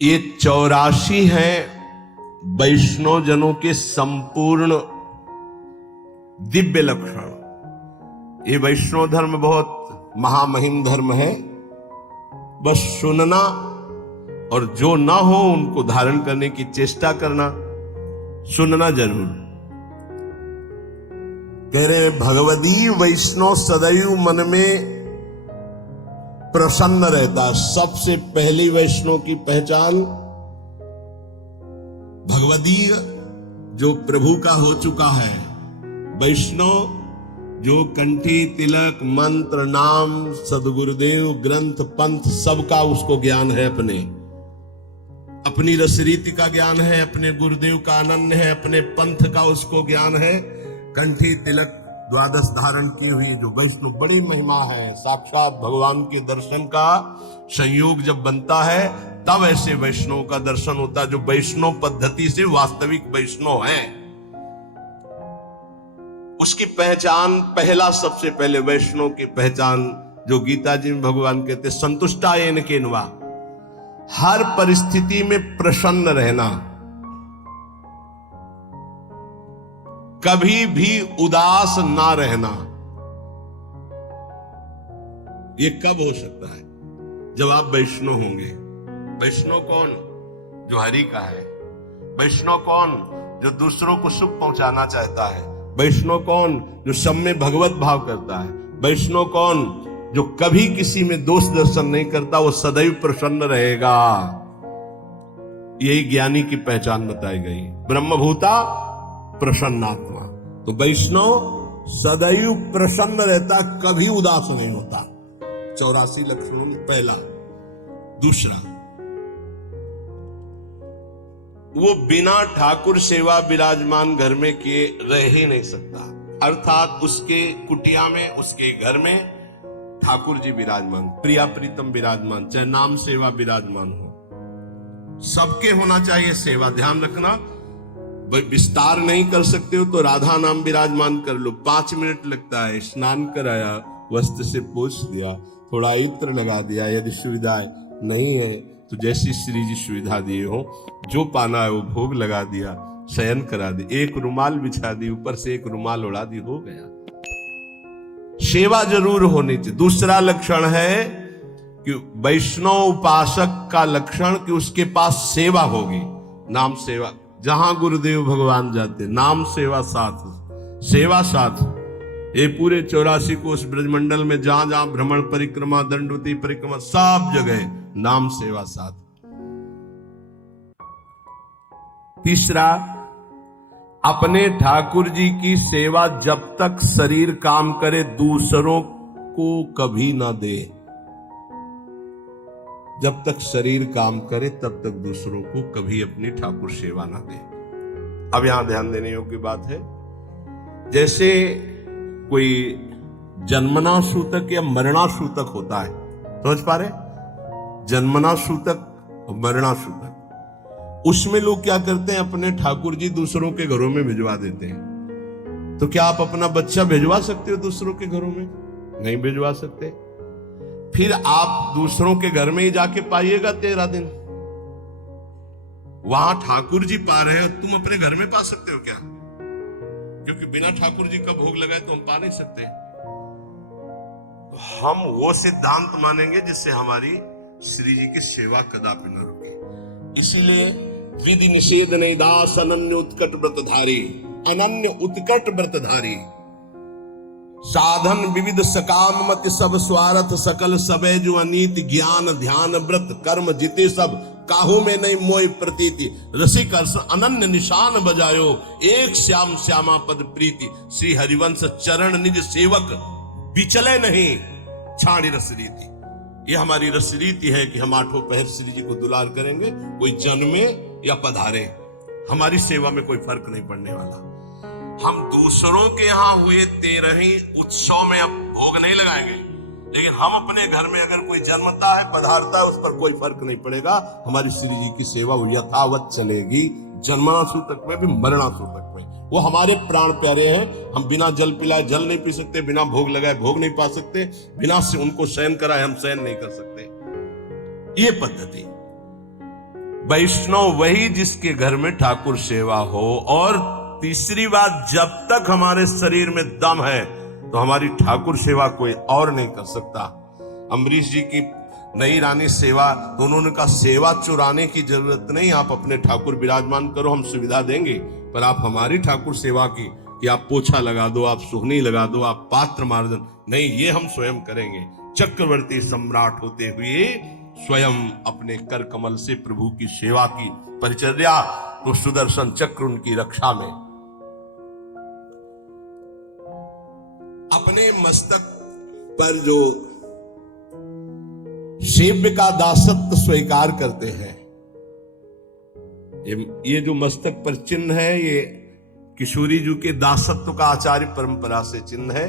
ये 84 हैं वैष्णव जनों के संपूर्ण दिव्य लक्षण। ये वैष्णव धर्म बहुत महामहिम धर्म है। बस सुनना और जो ना हो उनको धारण करने की चेष्टा करना, सुनना जरूर। कह रहे भगवदी वैष्णव सदैव मन में प्रसन्न रहता। सबसे पहली वैष्णव की पहचान भगवदीय जो प्रभु का हो चुका है, वैष्णव जो कंठी तिलक मंत्र नाम सदगुरुदेव ग्रंथ पंथ सबका उसको ज्ञान है, अपनी रसरीति का ज्ञान है, अपने गुरुदेव का अनन्य है, अपने पंथ का उसको ज्ञान है। कंठी तिलक द्वादश धारण की हुई जो वैष्णव बड़ी महिमा है। साक्षात भगवान के दर्शन का संयोग जब बनता है तब ऐसे वैष्णव का दर्शन होता है जो वैष्णव पद्धति से वास्तविक वैष्णव है। उसकी पहचान पहला सबसे पहले वैष्णव की पहचान जो गीता जी में भगवान कहते संतुष्टा येन केनवा, हर परिस्थिति में प्रसन्न रहना, कभी भी उदास ना रहना। ये कब हो सकता है? जब आप वैष्णव होंगे। वैष्णव कौन? जो हरि का है। वैष्णव कौन? जो दूसरों को सुख पहुंचाना चाहता है। वैष्णव कौन? जो सब में भगवत भाव करता है। वैष्णव कौन? जो कभी किसी में दोष दर्शन नहीं करता, वो सदैव प्रसन्न रहेगा। यही ज्ञानी की पहचान बताई गई। ब्रह्मभूता प्रसन्नात्मा। तो वैष्णव सदैव प्रसन्न रहता, कभी उदास नहीं होता। 84 लक्षणों में पहला। दूसरा, वो बिना ठाकुर सेवा विराजमान घर में किए रह ही नहीं सकता। अर्थात उसके कुटिया में, उसके घर में ठाकुर जी विराजमान, प्रिया प्रीतम विराजमान, चाहे नाम सेवा विराजमान हो। सबके होना चाहिए सेवा। ध्यान रखना, विस्तार नहीं कर सकते हो तो राधा नाम विराजमान कर लो। 5 मिनट लगता है। स्नान कराया, वस्त्र से पोंछ दिया, थोड़ा इत्र लगा दिया। यदि सुविधा नहीं है तो जैसी श्री जी सुविधा दिए हो, जो पाना है वो भोग लगा दिया, शयन करा दी, एक रुमाल बिछा दी, ऊपर से एक रुमाल उड़ा दी, हो गया। सेवा जरूर होनी चाहिए। दूसरा लक्षण है कि वैष्णव उपासक का लक्षण कि उसके पास सेवा होगी। नाम सेवा, जहां गुरुदेव भगवान जाते नाम सेवा साथ, सेवा साथ। ये पूरे 84 को उस ब्रजमंडल में जहां जहां भ्रमण परिक्रमा, दंडवती परिक्रमा, सब जगह नाम सेवा साथ। तीसरा, अपने ठाकुर जी की सेवा जब तक शरीर काम करे दूसरों को कभी ना दे। जब तक शरीर काम करे तब तक दूसरों को कभी अपनी ठाकुर सेवा ना दे। अब यहां ध्यान देने योग्य बात है, जैसे कोई जन्मना सूतक या मरणा सूतक होता है, समझ पा रहे? जन्मना सूतक और मरणा सूतक, उसमें लोग क्या करते हैं, अपने ठाकुर जी दूसरों के घरों में भिजवा देते हैं। तो क्या आप अपना बच्चा भिजवा सकते हो दूसरों के घरों में? नहीं भिजवा सकते। फिर आप दूसरों के घर में ही जाके पाइएगा 13 दिन। वहां ठाकुर जी पा रहे हो, तुम अपने घर में पा सकते हो क्या? क्योंकि बिना ठाकुर जी का भोग लगाए तो हम पा नहीं सकते। तो हम वो सिद्धांत मानेंगे जिससे हमारी श्री जी की सेवा कदापि न रुके। इसीलिए विधि निषेध नहीं दास अनन्य उत्कट व्रतधारी, अनन्य उत्कट व्रतधारी, साधन विविध सकाम मत सब स्वार्थ सकल सबे जो अनीति, ज्ञान ध्यान व्रत कर्म जिते सब काहू में नहीं मोय प्रतीति, रसिक अनन्य निशान बजायो एक श्याम श्यामा पद प्रीति, श्री हरिवंश चरण निज सेवक बिचले नहीं छाड़ी रस रीति। ये हमारी रस रीति है कि हम 8 पहर श्री जी को दुलार करेंगे। कोई जन्मे या पधारे, हमारी सेवा में कोई फर्क नहीं पड़ने वाला। हम दूसरों के यहां हुए 13 उत्सव में अब भोग नहीं लगाएंगे, लेकिन हम अपने घर में अगर कोई जन्मता है, पधारता है, उस पर कोई फर्क नहीं पड़ेगा। हमारी श्री जी की सेवा यथावत चलेगी, जन्मना सूतक में भी मरणा सूतक में। वो हमारे प्राण प्यारे हैं। हम बिना जल पिलाए जल नहीं पी सकते, बिना भोग लगाए भोग नहीं पा सकते, बिना से उनको शयन कराए हम शयन नहीं कर सकते। ये पद्धति। वैष्णव वही जिसके घर में ठाकुर सेवा हो। और तीसरी बात, जब तक हमारे शरीर में दम है तो हमारी ठाकुर सेवा कोई और नहीं कर सकता। अम्बरीश जी की नई रानी सेवा, तो उन्होंने कहा सेवा चुराने की जरूरत नहीं, आप अपने ठाकुर विराजमान करो, हम सुविधा देंगे, पर आप हमारी ठाकुर सेवा की कि आप पोछा लगा दो, आप सुहनी लगा दो, आप पात्र मार्जन नहीं, ये हम स्वयं करेंगे। चक्रवर्ती सम्राट होते हुए स्वयं अपने कर कमल से प्रभु की सेवा की परिचर्या, तो सुदर्शन चक्र उनकी रक्षा में। अपने मस्तक पर जो सेव्य का दासत्व स्वीकार करते हैं, ये जो मस्तक पर चिन्ह है, ये किशोरी जी के दासत्व का आचार्य परंपरा से चिन्ह है।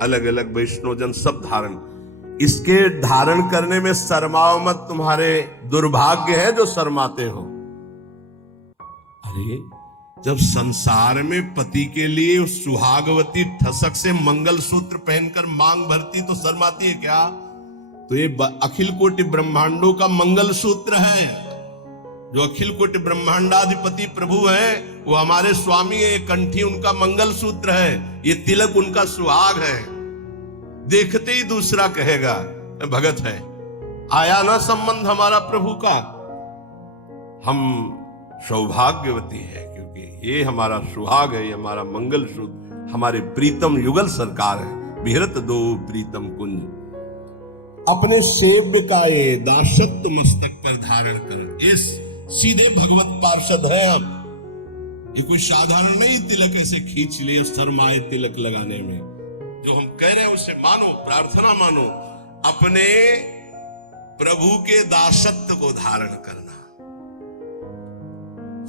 अलग अलग वैष्णवजन सब धारण, इसके धारण करने में शर्माओ मत, तुम्हारे दुर्भाग्य है जो शर्माते हो। अरे जब संसार में पति के लिए उस सुहागवती ठसक से मंगलसूत्र पहनकर मांग भरती तो शर्माती है क्या? तो ये अखिल कोटि ब्रह्मांडों का मंगलसूत्र है। जो अखिल कोटि ब्रह्मांडाधिपति प्रभु है वो हमारे स्वामी है। कंठी उनका मंगलसूत्र है, ये तिलक उनका सुहाग है। देखते ही दूसरा कहेगा भगत है। आया ना संबंध हमारा प्रभु का। हम सौभाग्यवती है क्योंकि ये हमारा सुहाग है, ये हमारा मंगलसूत्र, हमारे प्रीतम युगल सरकार है। विहरत दो प्रीतम कुंज, अपने सेव्य का ये दासत्व मस्तक पर धारण कर, ये सीधे भगवत पार्षद है। अब ये कोई साधारण नहीं तिलक ऐसे खींच लिए शर्माए तिलक लगाने में। जो हम कह रहे हैं उसे मानो, प्रार्थना मानो, अपने प्रभु के दासत्व को धारण करना।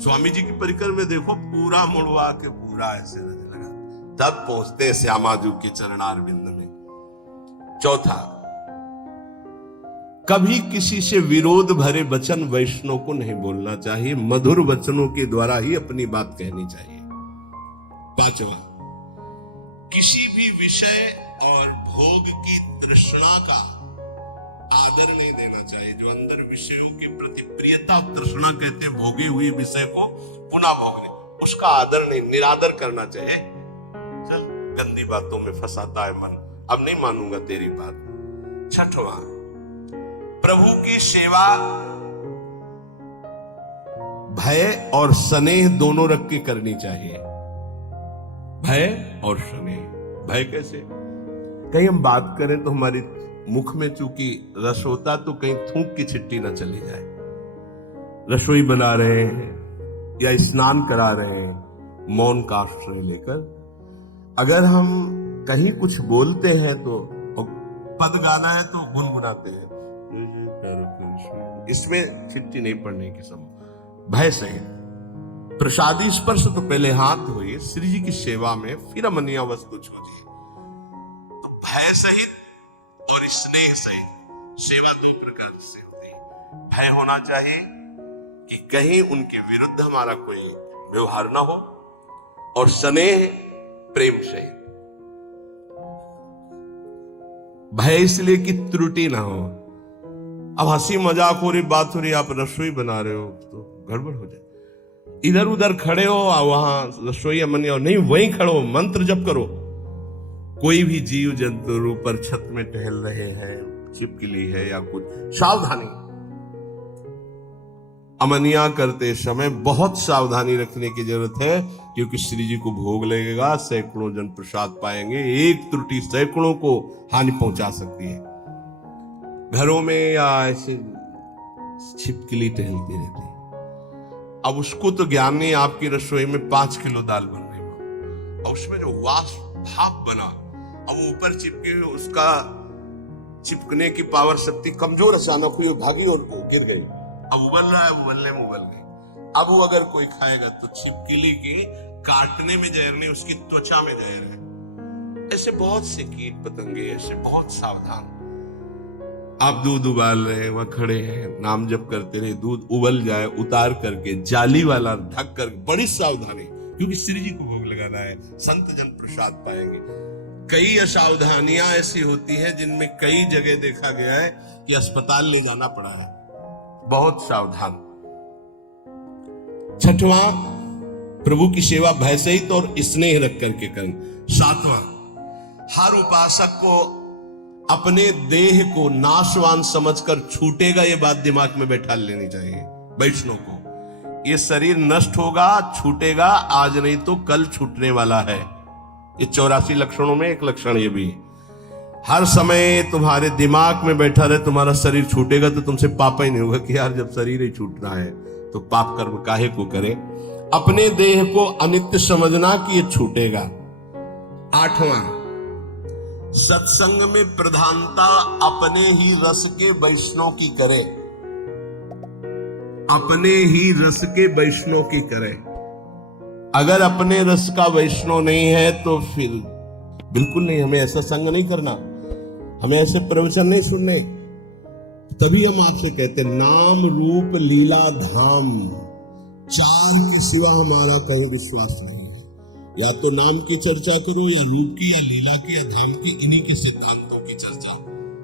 स्वामी जी की परिकर में देखो, पूरा मुड़वा के पूरा ऐसे रज लगा, तब पहुंचते हैं श्यामाजू के चरणारविंद में। चौथा, कभी किसी से विरोध भरे वचन वैष्णव को नहीं बोलना चाहिए, मधुर वचनों के द्वारा ही अपनी बात कहनी चाहिए। पांचवा, किसी भी विषय और भोग की तृष्णा का आदर नहीं देना चाहिए। जो अंदर विषयों के प्रति प्रियता, तृष्णा कहते हैं भोगे हुए विषय को पुनः भोगने, उसका आदर नहीं, निरादर करना चाहिए। चल गंदी बातों में फंसाता है मन, अब नहीं मानूंगा तेरी बात। छठवां, प्रभु की सेवा भय और स्नेह दोनों रख के करनी चाहिए। भय और स्नेह। भय कैसे? कहीं हम बात करें तो हमारी मुख में चूंकि रस होता तो कहीं थूक की छिट्टी ना चली जाए। रसोई बना रहे हैं या स्नान करा रहे हैं, मौन का आश्रय लेकर अगर हम कहीं कुछ बोलते हैं तो पद गाना है तो गुनगुनाते हैं, इसमें छिट्टी नहीं पड़ने की संभव। भय सहित प्रसादी स्पर्श तो पहले हाथ धोइए श्री जी की सेवा में, फिर अमनिया वस्तु छोड़िए। तो भय सहित और स्नेह सहित सेवा दो प्रकार से होती है। भय होना चाहिए कि कहीं उनके विरुद्ध हमारा कोई व्यवहार ना हो, और स्नेह प्रेम सहित। भय इसलिए कि त्रुटि ना हो। अब हंसी मजाक हो रही, बात हो रही, आप रसोई बना रहे हो तो गड़बड़ हो जाए। इधर उधर खड़े हो, वहां रसोई अमन नहीं, वहीं खड़े हो, मंत्र जप करो। कोई भी जीव जंतु ऊपर छत में टहल रहे हैं, छिपकली है या कुछ, सावधानी। अमनिया करते समय बहुत सावधानी रखने की जरूरत है, क्योंकि श्री जी को भोग लगेगा, सैकड़ों जन प्रसाद पाएंगे। एक त्रुटि सैकड़ों को हानि पहुंचा सकती है। घरों में या ऐसी छिपकली टहलती रहती है। अब उसको तो ज्ञान नहीं, आपकी रसोई में 5 किलो दाल बन रही और उसमें जो भाप बना, अब ऊपर चिपके, उसका चिपकने की पावर शक्ति कमजोर अचानक हुई, भागी और वो गिर गई। अब उबल रहा है, उबलने में उबल गई। अब वो अगर कोई खाएगा तो छिपकली के काटने में जहर नहीं, उसकी त्वचा में जहर है। ऐसे बहुत से कीट पतंगे, ऐसे बहुत सावधान। आप दूध उबाल रहे हैं, वहां खड़े हैं, नाम जप करते रहे, दूध उबल जाए, उतार करके जाली वाला ढक कर, बड़ी सावधानी, क्योंकि श्री जी को भोग लगाना है, संत जन प्रसाद पाएंगे। कई असावधानियां ऐसी होती हैं जिनमें कई जगह देखा गया है कि अस्पताल ले जाना पड़ा है। बहुत सावधान। छठवां, प्रभु की सेवा भय सहित और स्नेह रख करके करें। सातवां, हर उपासक को अपने देह को नाशवान समझकर छूटेगा, ये बात दिमाग में बैठा लेनी चाहिए वैष्णव को। ये शरीर नष्ट होगा, छूटेगा, आज नहीं तो कल छूटने वाला है। ये 84 लक्षणों में एक लक्षण ये भी है। हर समय तुम्हारे दिमाग में बैठा रहे तुम्हारा शरीर छूटेगा, तो तुमसे पाप ही नहीं होगा कि यार जब शरीर ही छूटना है तो पाप कर्म काहे को करे। अपने देह को अनित्य समझना कि ये छूटेगा। आठवां, सत्संग में प्रधानता अपने ही रस के वैष्णव की करे, अपने ही रस के वैष्णव की करे। अगर अपने रस का वैष्णव नहीं है तो फिर बिल्कुल नहीं, हमें ऐसा संग नहीं करना, हमें ऐसे प्रवचन नहीं सुनने। तभी हम आपसे कहते नाम रूप लीला धाम, चार के सिवा हमारा कहीं विश्वास नहीं है। या तो नाम की चर्चा करो, या रूप की, या लीला की, या धाम की, इन्हीं के सिद्धांतों की चर्चा।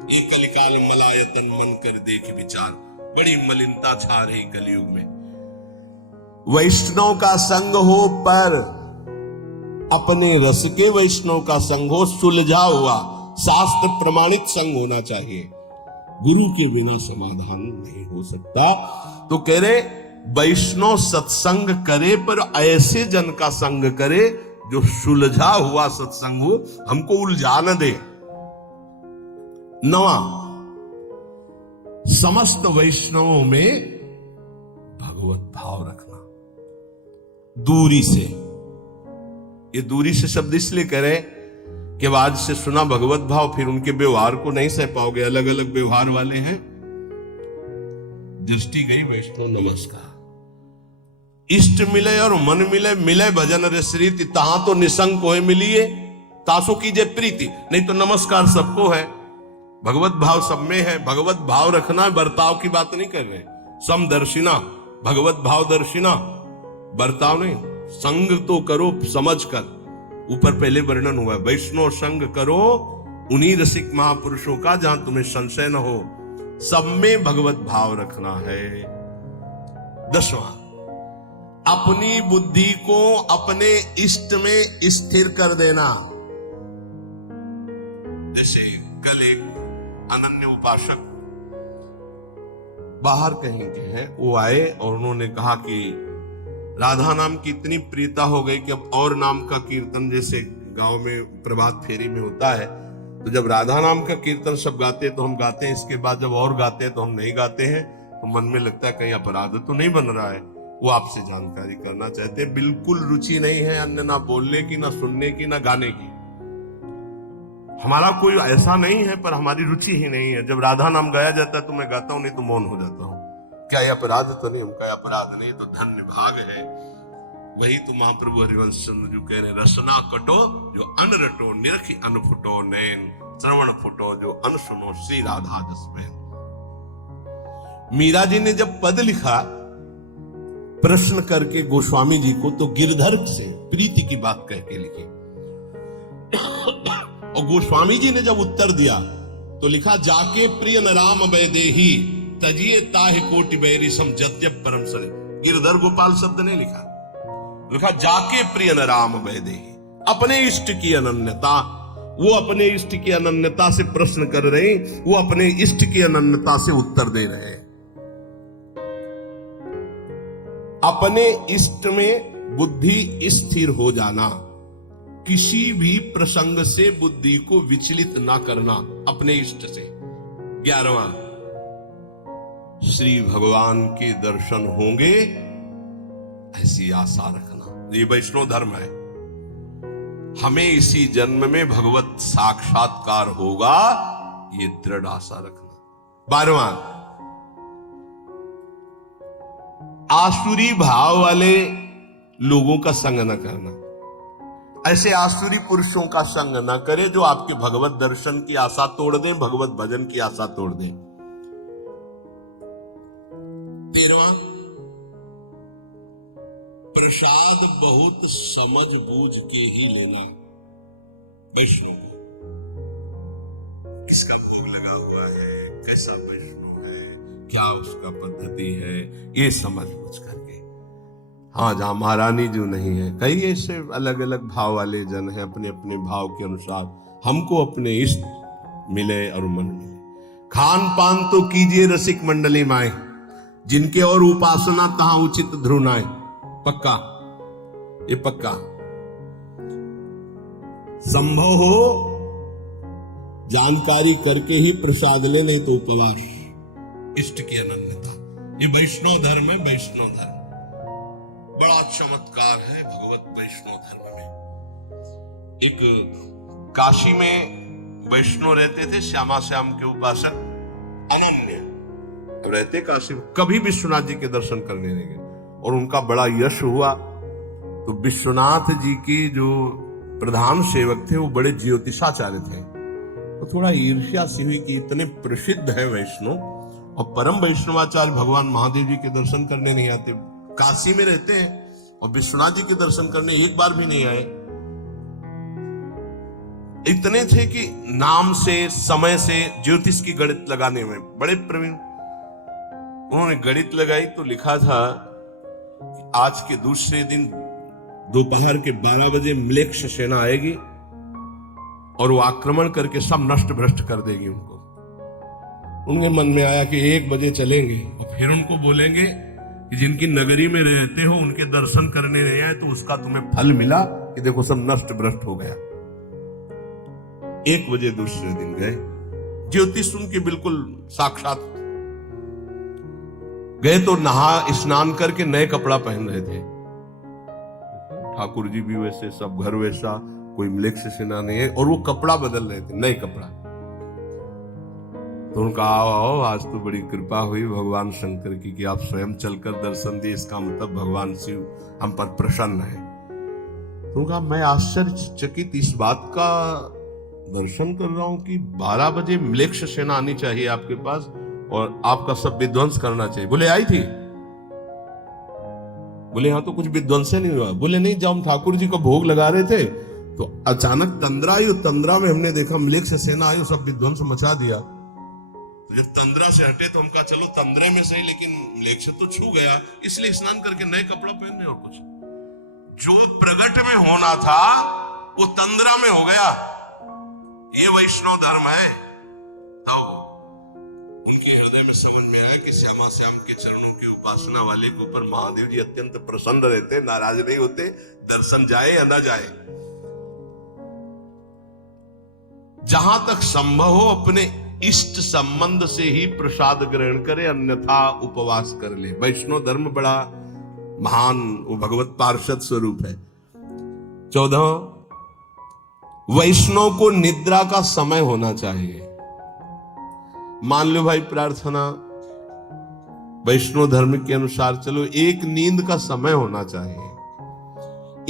एक कलिकाल मलायतन मन कर देख विचार, बड़ी मलिनता छा रही कलयुग में। वैष्णव का संग हो पर अपने रस के वैष्णव का संग हो, सुलझा हुआ शास्त्र प्रमाणित संग होना चाहिए। गुरु के बिना समाधान नहीं हो सकता। तो कह रहे वैष्णव सत्संग करे, पर ऐसे जन का संग करे जो सुलझा हुआ सत्संग हो, हमको उलझा न दे। नवा, समस्त वैष्णवों में भगवत भाव रखना, दूरी से। ये दूरी से शब्द इसलिए करें कि आज से सुना भगवत भाव, फिर उनके व्यवहार को नहीं सह पाओगे, अलग अलग व्यवहार वाले हैं। दृष्टि गई वैष्णव नमस्कार, इष्ट मिले और मन मिले, मिले भजन रसरीति, तहां तो निसंग को है मिलिए, तासो कीजिए प्रीति। नहीं तो नमस्कार सबको है, भगवत भाव सब में है। भगवत भाव रखना, बर्ताव की बात नहीं कर रहे। समदर्शिना, भगवत भाव दर्शिना, बर्ताव नहीं। संग तो करो समझ कर, ऊपर पहले वर्णन हुआ है। वैष्णव संग करो उन्हीं रसिक महापुरुषों का जहां तुम्हें संशय न हो। सब में भगवत भाव रखना है। 10वां, अपनी बुद्धि को अपने इष्ट में स्थिर कर देना। जैसे कल एक अनन्य उपासक बाहर कहीं के हैं, वो आए और उन्होंने कहा कि राधा नाम की इतनी प्रियता हो गई कि अब और नाम का कीर्तन, जैसे गांव में प्रभात फेरी में होता है, तो जब राधा नाम का कीर्तन सब गाते हैं तो हम गाते हैं, इसके बाद जब और गाते हैं तो हम नहीं गाते हैं। तो मन में लगता है कहीं अपराध तो नहीं बन रहा है। वो आपसे जानकारी करना चाहते हैं। बिल्कुल रुचि नहीं है अन्य ना बोलने की, ना सुनने की, ना गाने की। हमारा कोई ऐसा नहीं है, पर हमारी रुचि ही नहीं है। जब राधा नाम गाया जाता है तो मैं गाता हूं, नहीं तो मौन हो जाता हूं। क्या यह अपराध तो नहीं? हम क्या अपराध नहीं, तो धन्य भाग है। वही तो महाप्रभु हरिवंश चंद्र जो कह रहे, रसना कटो जो अन रटो, निरखी अन फुटो नैन, श्रवण फुटो जो अन सुनो, श्री राधा जसमैन। मीरा जी ने जब पद लिखा प्रश्न करके गोस्वामी जी को, तो गिरधर से प्रीति की बात कह के लिखी। और गोस्वामी जी ने जब उत्तर दिया तो लिखा, जाके प्रिय न राम वैदेही तजिए ताहि कोटि बैरी सम जद्यप परम सरे। गिरधर गोपाल शब्द ने लिखा, लिखा जाके प्रिय न राम वैदेही। अपने इष्ट की अनन्यता, वो अपने इष्ट की अनन्यता से प्रश्न कर रहे, वो अपने इष्ट की अनन्यता से उत्तर दे रहे। अपने इष्ट में बुद्धि स्थिर हो जाना, किसी भी प्रसंग से बुद्धि को विचलित ना करना, अपने इष्ट से। 11वां, श्री भगवान के दर्शन होंगे ऐसी आशा रखना। ये वैष्णव धर्म है। हमें इसी जन्म में भगवत साक्षात्कार होगा, ये दृढ़ आशा रखना। 12वां, आसुरी भाव वाले लोगों का संग न करना। ऐसे आसुरी पुरुषों का संग न करे जो आपके भगवत दर्शन की आशा तोड़ दें, भगवत भजन की आशा तोड़ दें। 13वां, प्रसाद बहुत समझ बूझ के ही लेना। वैष्णव को किसका भोग लगा हुआ है, कैसा वैष्णव है, क्या उसका पद्धति है, ये समझ बूझ करके। हाँ, जहां महारानी जो नहीं है, कई ऐसे अलग अलग भाव वाले जन हैं, अपने अपने भाव के अनुसार हमको अपने इष्ट मिले और मन मिले। खान पान तो कीजिए रसिक मंडली माए, जिनके और उपासना तहां उचित ध्रुनाए। पक्का, ये पक्का। संभव हो जानकारी करके ही प्रसाद ले, नहीं तो उपवास। इष्ट की अनन्यता, ये वैष्णव धर्म है। वैष्णव धर्म बड़ा चमत्कार है भगवत वैष्णव धर्म में। एक काशी में वैष्णव रहते थे, श्यामा श्याम के उपासक, अनन्य रहते काशी में, कभी विश्वनाथ जी के दर्शन करने नहीं गए, और उनका बड़ा यश हुआ। तो विश्वनाथ जी की जो प्रधान सेवक थे वो बड़े ज्योतिषाचार्य थे, तो थोड़ा ईर्ष्या सी हुई कि इतने प्रसिद्ध है वैष्णव, और परम वैष्णवाचार्य भगवान महादेव जी के दर्शन करने नहीं आते, काशी में रहते हैं और विश्वनाथ जी के दर्शन करने एक बार भी नहीं आए। इतने थे कि नाम से, समय से, ज्योतिष की गणित लगाने में बड़े प्रवीण। उन्होंने गणित लगाई तो लिखा था कि आज के दूसरे दिन दोपहर के 12 बजे म्लेच्छ सेना आएगी और वो आक्रमण करके सब नष्ट भ्रष्ट कर देगी उनको। उनके मन में आया कि 1 बजे चलेंगे और फिर उनको बोलेंगे कि जिनकी नगरी में रहते हो उनके दर्शन करने नहीं आए तो उसका तुम्हें फल मिला कि देखो सब नष्ट भ्रष्ट हो गया। 1 बजे दूसरे दिन गए, ज्योतिष उनके बिल्कुल साक्षात गए, तो नहा स्नान करके नए कपड़ा पहन रहे थे। ठाकुर जी भी वैसे, सब घर वैसा, कोई म्लेच्छ सेना नहीं है, और वो कपड़ा बदल रहे थे, नए कपड़ा। तो उनका आओ, आज तो बड़ी कृपा हुई भगवान शंकर की कि आप स्वयं चलकर दर्शन दिए, इसका मतलब भगवान शिव हम पर प्रसन्न है। तो उनका मैं आश्चर्यचकित इस बात का दर्शन कर रहा हूं कि 12 बजे म्लेच्छ सेना आनी चाहिए आपके पास और आपका सब विध्वंस करना चाहिए। बोले आई थी? बोले हाँ, तो कुछ विध्वंस नहीं हुआ। बोले नहीं, जब हम ठाकुर जी को भोग लगा रहे थे तो अचानक तंद्रा आई, तंद्रा में हमने देखा म्लेच्छ सेना आई, सब विध्वंस मचा दिया। तो जब तंद्रा से हटे तो हम कहा चलो तंद्रे में सही, लेकिन म्लेच्छ तो छू गया, इसलिए स्नान करके नए कपड़ा पहनने। और कुछ जो प्रगट में होना था वो तंद्रा में हो गया। ये वैष्णव धर्म है। तो उनके हृदय में समझ में आया कि श्यामा श्याम के चरणों की उपासना वाले के ऊपर महादेव जी अत्यंत प्रसन्न रहते, नाराज नहीं होते, दर्शन जाए या ना जाए। जहां तक संभव हो अपने इष्ट संबंध से ही प्रसाद ग्रहण करे, अन्यथा उपवास कर ले। वैष्णव धर्म बड़ा महान, वो भगवत पार्षद स्वरूप है। 14, वैष्णव को निद्रा का समय होना चाहिए। मान लो भाई प्रार्थना वैष्णव धर्म के अनुसार चलो, एक नींद का समय होना चाहिए।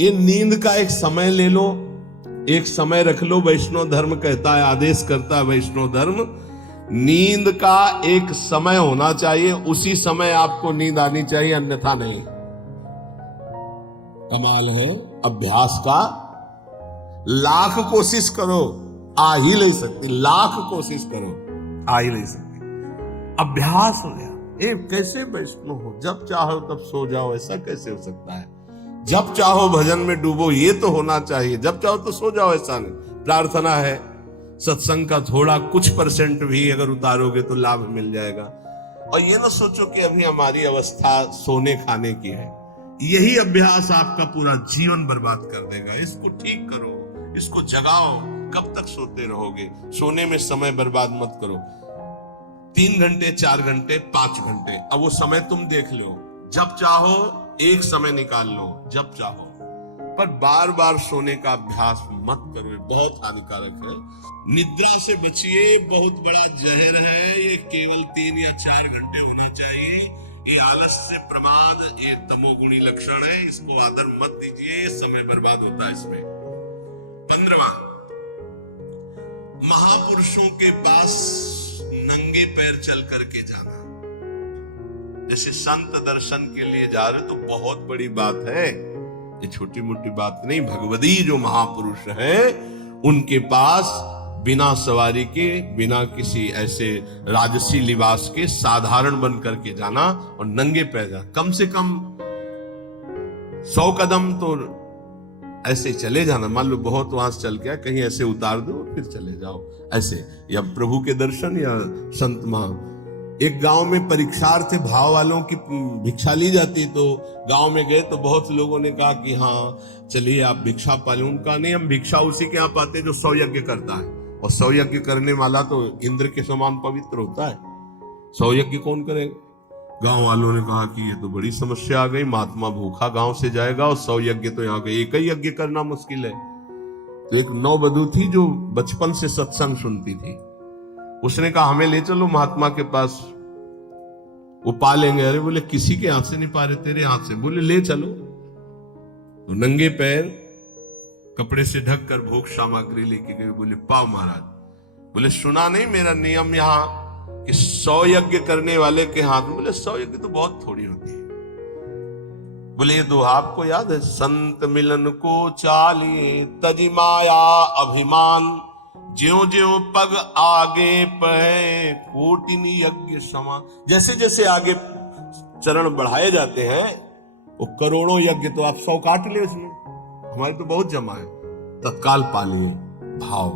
ये नींद का एक समय ले लो, एक समय रख लो। वैष्णव धर्म कहता है, आदेश करता है वैष्णव धर्म, नींद का एक समय होना चाहिए, उसी समय आपको नींद आनी चाहिए, अन्यथा नहीं। कमाल है अभ्यास का। लाख कोशिश करो, आ ही नहीं सकती। लाख कोशिश करो, आ ही नहीं सकती। अभ्यास हो गया। ये कैसे वैष्णव हो? जब चाहो तब सो जाओ, ऐसा कैसे हो सकता है? जब चाहो भजन में डूबो, ये तो होना चाहिए। जब चाहो तो सो जाओ, ऐसा नहीं। प्रार्थना है, सत्संग का थोड़ा कुछ % भी अगर उतारोगे तो लाभ मिल जाएगा। और ये ना सोचो कि अभी हमारी अवस्था सोने खाने की है। यही अभ्यास आपका पूरा जीवन बर्बाद कर देगा। इसको ठीक करो, इसको जगाओ। कब तक सोते रहोगे? सोने में समय बर्बाद मत करो। 3 घंटे, 4 घंटे, 5 घंटे, अब वो समय तुम देख लो। जब चाहो एक समय निकाल लो, जब चाहो, पर बार बार सोने का अभ्यास मत करो, बहुत हानिकारक है। निद्रा से बचिए, बहुत बड़ा जहर है ये। केवल 3 या 4 घंटे होना चाहिए। ये आलस्य से प्रमाद, ये तमोगुणी लक्षण है, इसको आदर मत दीजिए, समय बर्बाद होता है इसमें। 15वां, महापुरुषों के पास नंगे पैर चल करके जाना। जैसे संत दर्शन के लिए जा रहे तो बहुत बड़ी बात है, ये छोटी मोटी बात नहीं। भगवदी जो महापुरुष हैं उनके पास बिना सवारी के, बिना किसी ऐसे राजसी लिबास के, साधारण बन करके जाना और नंगे पैर जाना। कम से कम 100 कदम तो ऐसे चले जाना, मान लो बहुत वहां से चल गया, कहीं ऐसे उतार दो फिर चले जाओ ऐसे, या प्रभु के दर्शन या संत महा। एक गांव में परीक्षार्थ भाव वालों की भिक्षा ली जाती, तो गांव में गए तो बहुत लोगों ने कहा कि हाँ चलिए आप भिक्षा पाले। उनका नहीं, हम भिक्षा उसी के यहाँ पाते जो 100 यज्ञ करता है, और 100 यज्ञ करने वाला तो इंद्र के समान पवित्र होता है, 100 यज्ञ कौन करेगा। गांव वालों ने कहा कि ये तो बड़ी समस्या आ गई, महात्मा भूखा गांव से जाएगा और 100 यज्ञ तो यहाँ एक ही यज्ञ करना मुश्किल है। तो एक नौवधू थी जो बचपन से सत्संग सुनती थी, उसने कहा हमें ले चलो महात्मा के पास, वो पा लेंगे। अरे बोले किसी के हाथ से नहीं पा रहे, तेरे हाथ से। बोले ले चलो। तो नंगे पैर कपड़े से ढक कर भोग सामग्री लेके गए। बोले पाओ महाराज। बोले सुना नहीं मेरा नियम यहाँ कि 100 यज्ञ करने वाले के हाथ में। बोले 100 यज्ञ तो बहुत थोड़ी होती है। बोले ये दोहा आपको याद है, संत मिलन को चाली तजी माया अभिमान, ज्यो ज्यो पग आगे पै कोटिन यज्ञ समा। जैसे जैसे आगे चरण बढ़ाए जाते हैं वो करोड़ों यज्ञ, तो आप 100 काट ले उसमें, हमारे तो बहुत जमा है, तत्काल पा लिए भाव।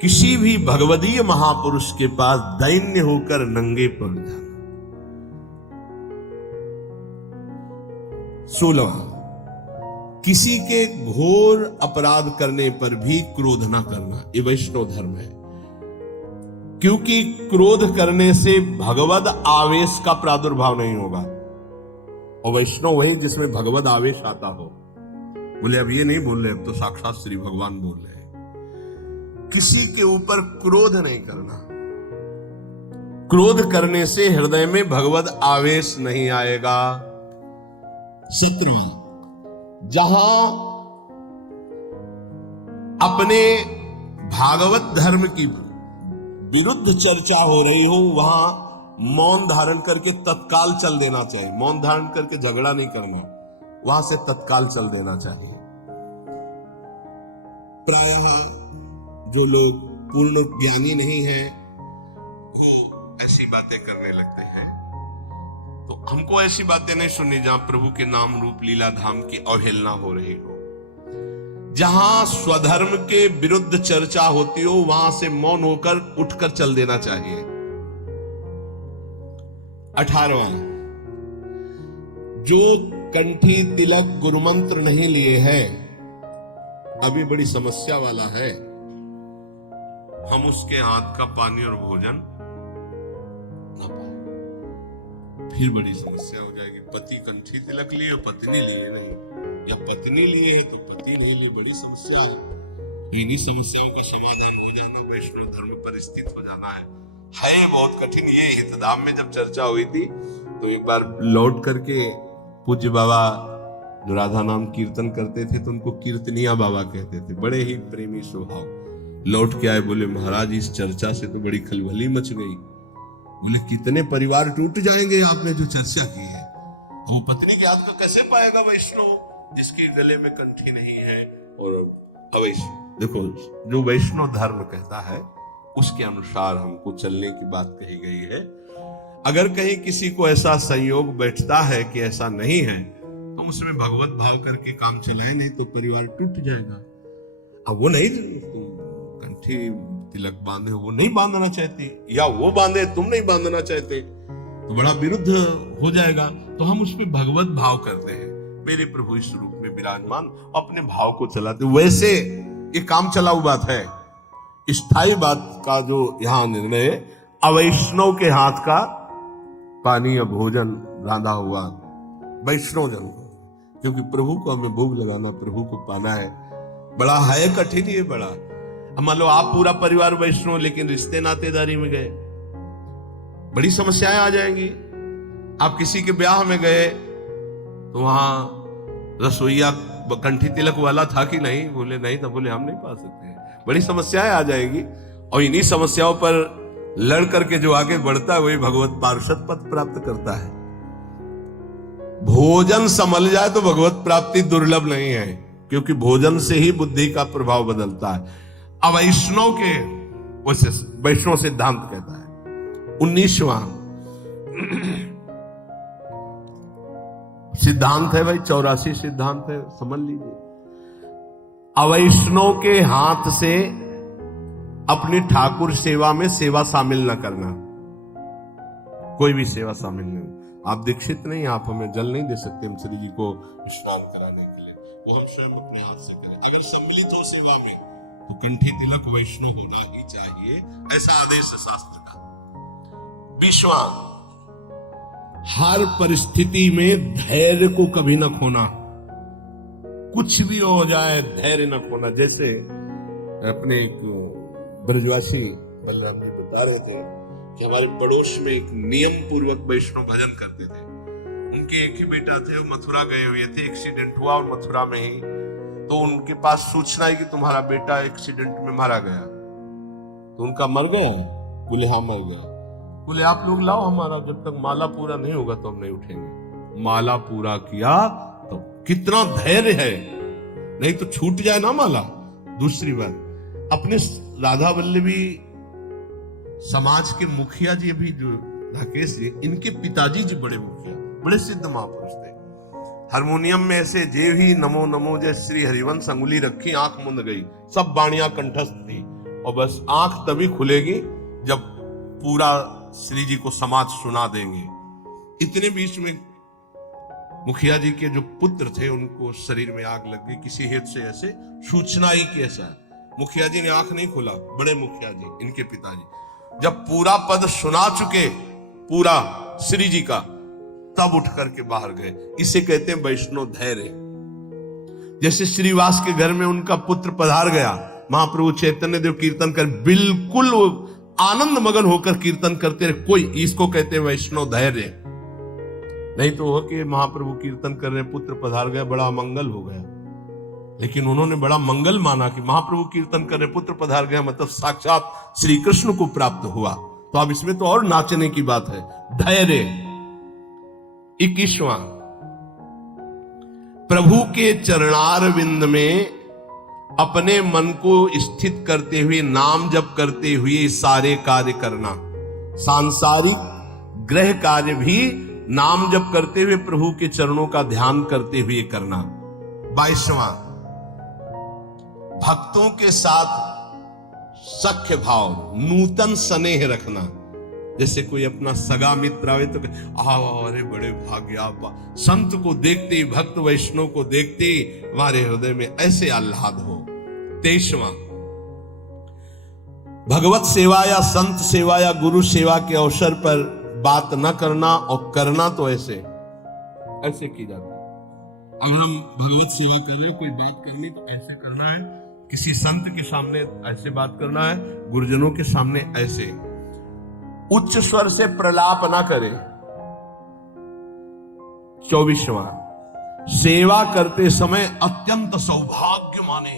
किसी भी भगवदीय महापुरुष के पास दैन्य होकर नंगे पड़ जाना। 16, किसी के घोर अपराध करने पर भी क्रोध ना करना, ये वैष्णव धर्म है। क्योंकि क्रोध करने से भगवद आवेश का प्रादुर्भाव नहीं होगा, और वैष्णव वही जिसमें भगवद आवेश आता हो। बोले अब ये नहीं बोल रहे, अब तो साक्षात श्री भगवान बोल रहे हैं। किसी के ऊपर क्रोध नहीं करना, क्रोध करने से हृदय में भगवद आवेश नहीं आएगा। 17, जहां अपने भागवत धर्म की विरुद्ध चर्चा हो रही हो वहां मौन धारण करके तत्काल चल देना चाहिए। मौन धारण करके झगड़ा नहीं करना, वहां से तत्काल चल देना चाहिए। प्रायः जो लोग पूर्ण ज्ञानी नहीं हैं वो ऐसी बातें करने लगते हैं, तो हमको ऐसी बातें नहीं सुननी जहां प्रभु के नाम रूप लीला धाम की अवहेलना हो रही हो। जहां स्वधर्म के विरुद्ध चर्चा होती हो वहां से मौन होकर उठकर चल देना चाहिए। 18, जो कंठी तिलक गुरुमंत्र नहीं लिए हैं, अभी बड़ी समस्या वाला है, हम उसके हाथ का पानी और भोजन ना पाए, फिर बड़ी समस्या हो जाएगी। पति कंठी तिलक लिए, पत्नी लिए नहीं, या पत्नी लिए है तो पति नहीं लिए, बड़ी समस्या है। इन्हीं समस्याओं का समाधान हो जाना वैष्णव धर्म पर स्थित हो जाना है बहुत कठिन। ये हितधाम में जब चर्चा हुई थी तो एक बार लौट करके पूज्य बाबा जो राधा नाम कीर्तन करते थे तो उनको कीर्तनिया बाबा कहते थे, बड़े ही प्रेमी स्वभाव। लौट के आए, बोले महाराज इस चर्चा से तो बड़ी खलबली मच गई। बोले कितने परिवार टूट जाएंगे आपने जो चर्चा की है। वो पत्नी के हाथ में कैसे पाएगा वैष्णव जिसके गले में कंठी नहीं है और अवैष्णव। देखो जो वैष्णव धर्म कहता है उसके अनुसार हमको चलने की बात कही गई है। अगर कहीं किसी को ऐसा संयोग बैठता है कि ऐसा नहीं है तो उसमें भगवत भाव करके काम चलाए, नहीं तो परिवार टूट जाएगा। अब वो नहीं कंठी तिलक बांधे, वो नहीं बांधना चाहती, या वो बांधे तुम नहीं बांधना चाहते, तो बड़ा विरुद्ध हो जाएगा। तो हम उसमें भगवत भाव करते हैं, मेरे प्रभु इस रूप में विराजमान, अपने भाव को चलाते। वैसे ये काम चलाऊ बात है, स्थायी बात का जो यहां निर्णय अवैष्णव के हाथ का पानी या भोजन रांधा हुआ वैष्णव जन को, क्योंकि प्रभु को हमें भोग लगाना, प्रभु को पाना है, बड़ा है कठिन। ये बड़ा, मान लो आप पूरा परिवार वैष्णव लेकिन रिश्ते नातेदारी में गए, बड़ी समस्याएं आ जाएंगी। आप किसी के ब्याह में गए तो वहां रसोईया कंठी तिलक वाला था कि नहीं, बोले नहीं था, बोले हम नहीं पा सकते, बड़ी समस्याएं आ जाएगी। और इन्हीं समस्याओं पर लड़ करके जो आगे बढ़ता है वही भगवत पार्षद पद प्राप्त करता है। भोजन संभल जाए तो भगवत प्राप्ति दुर्लभ नहीं है, क्योंकि भोजन से ही बुद्धि का प्रभाव बदलता है। अवैष्णव के वैष्णव सिद्धांत कहता है। 19वां सिद्धांत है भाई, 84 सिद्धांत है, समझ लीजिए। अवैष्णव के हाथ से अपनी ठाकुर सेवा में सेवा शामिल न करना, कोई भी सेवा शामिल नहीं। आप दीक्षित नहीं, आप हमें जल नहीं दे सकते हम श्री जी को स्नान कराने के लिए, वो हम स्वयं अपने हाथ से करें। अगर सम्मिलित हो सेवा में तो कंठी तिलक वैष्णव होना ही चाहिए, ऐसा आदेश है शास्त्र का। 20वां, हर परिस्थिति में धैर्य को कभी न खोना, कुछ भी हो जाए धैर्य न खोना। जैसे अपने एक ब्रजवासी बलराम जी बता रहे थे कि हमारे पड़ोस में एक नियम पूर्वक वैष्णव भजन करते थे। उनके एक ही बेटा थे, वो मथुरा गए हुए थे, एक्सीडेंट हुआ और मथुरा में ही, तो उनके पास सूचना है कि तुम्हारा बेटा एक्सीडेंट में मारा गया। तो उनका मर गया? बोले हाँ मर गया। बोले आप लोग लाओ हमारा, जब तक माला पूरा नहीं होगा तो हम नहीं उठेंगे। माला पूरा किया तो कितना धैर्य है, नहीं तो छूट जाए ना माला। दूसरी बात, अपने राधा वल्लभी समाज के मुखिया जी भी जो राकेश जी, इनके पिताजी जी बड़े मुखिया, बड़े सिद्ध महापुरुष थे। हारमोनियम में ऐसे जे ही नमो नमो जय श्री हरिवंश अंगुली रखी, आंख मुंद गई, सब बाणियां कंठस्थ थी, और बस आंख तभी खुलेगी जब पूरा श्री जी को समाज सुना देंगे। इतने बीच में मुखिया जी के जो पुत्र थे उनको शरीर में आग लग गई किसी हेतु से, ऐसे सूचना ही कैसा है। मुखिया जी ने आंख नहीं खोला, बड़े मुखिया जी इनके पिताजी जब पूरा पद सुना चुके पूरा श्री जी का, तब उठ करके बाहर गए। इसे कहते हैं वैष्णव धैर्य। जैसे श्रीवास के घर में उनका पुत्र पधार गया, महाप्रभु चैतन्य देव कीर्तन कर बिल्कुल आनंद मगन होकर कीर्तन करते रहे, कोई, इसको कहते हैं वैष्णव धैर्य। नहीं तो हो कि महाप्रभु कीर्तन कर रहे, पुत्र पधार गया, बड़ा मंगल हो गया, लेकिन उन्होंने बड़ा मंगल माना कि महाप्रभु कीर्तन कर रहे, पुत्र पधार गया, मतलब साक्षात श्री कृष्ण को प्राप्त हुआ। तो अब इसमें तो और नाचने की बात है। धैर्य। 21वां, प्रभु के चरणारविंद में अपने मन को स्थित करते हुए, नाम जप करते हुए सारे कार्य करना। सांसारिक ग्रह कार्य भी नाम जप करते हुए प्रभु के चरणों का ध्यान करते हुए करना। 22वां, भक्तों के साथ सख्य भाव, नूतन स्नेह रखना। जैसे कोई अपना सगा मित्र आवे तो अरे बड़े भाग्य आप, संत को देखते ही, भक्त वैष्णव को देखते ही हमारे हृदय में ऐसे आह्लाद हो। 23वां, भगवत सेवा या संत सेवा या गुरु सेवा के अवसर पर बात न करना, और करना तो ऐसे की जाती है। अब हम भगवत सेवा कर रहे हैं, कोई बात करनी तो ऐसे करना है, किसी संत के सामने ऐसे बात करना है, गुरुजनों के सामने ऐसे। उच्च स्वर से प्रलाप ना करे। 24वां, सेवा करते समय अत्यंत सौभाग्य माने।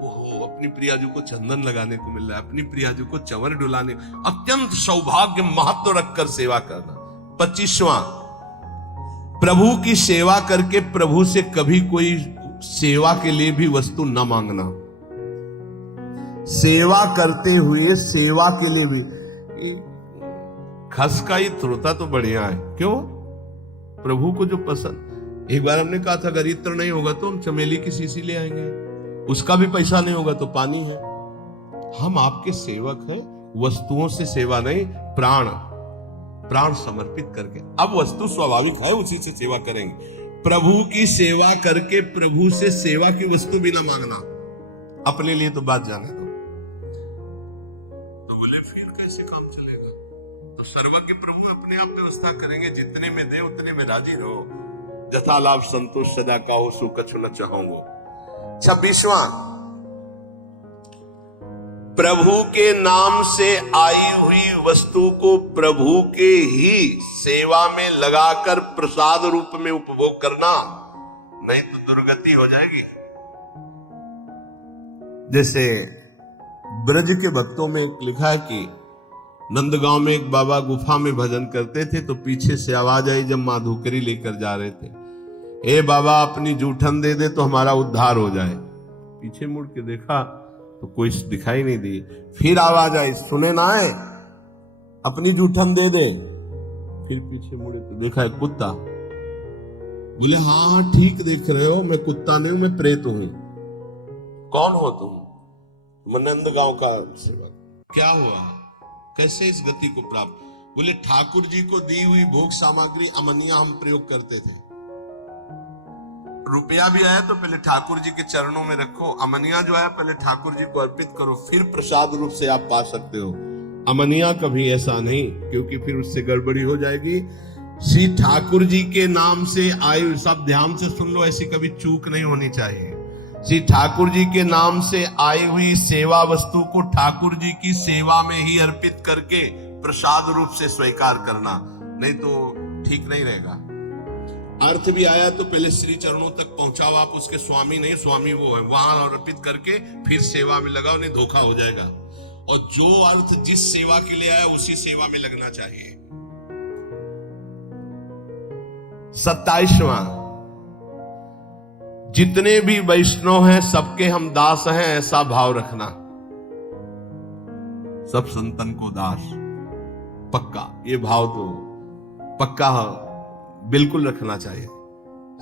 ओहो, अपनी प्रियाजू को चंदन लगाने को मिल रहा है, अपनी प्रियाजू को चंवर डुलाने, अत्यंत सौभाग्य महत्व रखकर सेवा करना। 25वां, प्रभु की सेवा करके प्रभु से कभी कोई सेवा के लिए भी वस्तु न मांगना। सेवा करते हुए सेवा के लिए भी, खसका ही थोड़ा तो बढ़िया है, क्यों? प्रभु को जो पसंद। एक बार हमने कहा था अगर इत्र नहीं होगा तो हम चमेली की शीशी ले आएंगे, उसका भी पैसा नहीं होगा तो पानी है। हम आपके सेवक हैं, वस्तुओं से सेवा नहीं, प्राण समर्पित करके। अब वस्तु स्वाभाविक है, उसी से सेवा करेंगे। प्रभु की सेवा करके प्रभु से सेवा की वस्तु भी ना मांगना। अपने लिए तो बात जाने दो। तो बोले फिर कैसे काम चलेगा? तो सर्वज्ञ प्रभु अपने आप व्यवस्था करेंगे, जितने में दे उतने में राजी रहो। जथा लाभ संतोष सदा काहो सो कछु न चाहोगे। 26वां, प्रभु के नाम से आई हुई वस्तु को प्रभु के ही सेवा में लगाकर प्रसाद रूप में उपभोग करना, नहीं तो दुर्गति हो जाएगी। जैसे ब्रज के भक्तों में लिखा है कि नंदगांव में एक बाबा गुफा में भजन करते थे, तो पीछे से आवाज आई जब माधुकरी लेकर जा रहे थे, ए बाबा अपनी जूठन दे दे तो हमारा उद्धार हो जाए। पीछे मुड़ के देखा तो कोई दिखाई नहीं दी। फिर आवाज आई, सुने ना है, अपनी जूठन दे दे। फिर पीछे मुड़े तो देखा है कुत्ता। बोले हाँ हाँ ठीक देख रहे हो, मैं कुत्ता नहीं हूं, मैं प्रेत हूं। कौन हो तुम? मनंद गांव का सेवक। क्या हुआ, कैसे इस गति को प्राप्त? बोले ठाकुर जी को दी हुई भोग सामग्री अमनिया हम प्रयोग करते थे। रुपया भी आया तो पहले ठाकुर जी के चरणों में रखो, अमनिया जो आया पहले ठाकुर जी को अर्पित करो, फिर प्रसाद रूप से आप पा सकते हो। अमनिया कभी ऐसा नहीं, क्योंकि फिर उससे गड़बड़ी हो जाएगी। श्री ठाकुर जी के नाम से आयु, सब ध्यान से सुन लो, ऐसी कभी चूक नहीं होनी चाहिए। श्री ठाकुर जी के नाम से आई हुई सेवा वस्तु को ठाकुर जी की सेवा में ही अर्पित करके प्रसाद रूप से स्वीकार करना, नहीं तो ठीक नहीं रहेगा। अर्थ भी आया तो पहले श्री चरणों तक पहुंचाओ, आप उसके स्वामी नहीं, स्वामी वो है, वहां अर्पित करके फिर सेवा में लगाओ, नहीं धोखा हो जाएगा। और जो अर्थ जिस सेवा के लिए आया उसी सेवा में लगना चाहिए। 27वां, जितने भी वैष्णव हैं सबके हम दास हैं, ऐसा भाव रखना। सब संतन को दास, पक्का ये भाव तो पक्का बिल्कुल रखना चाहिए।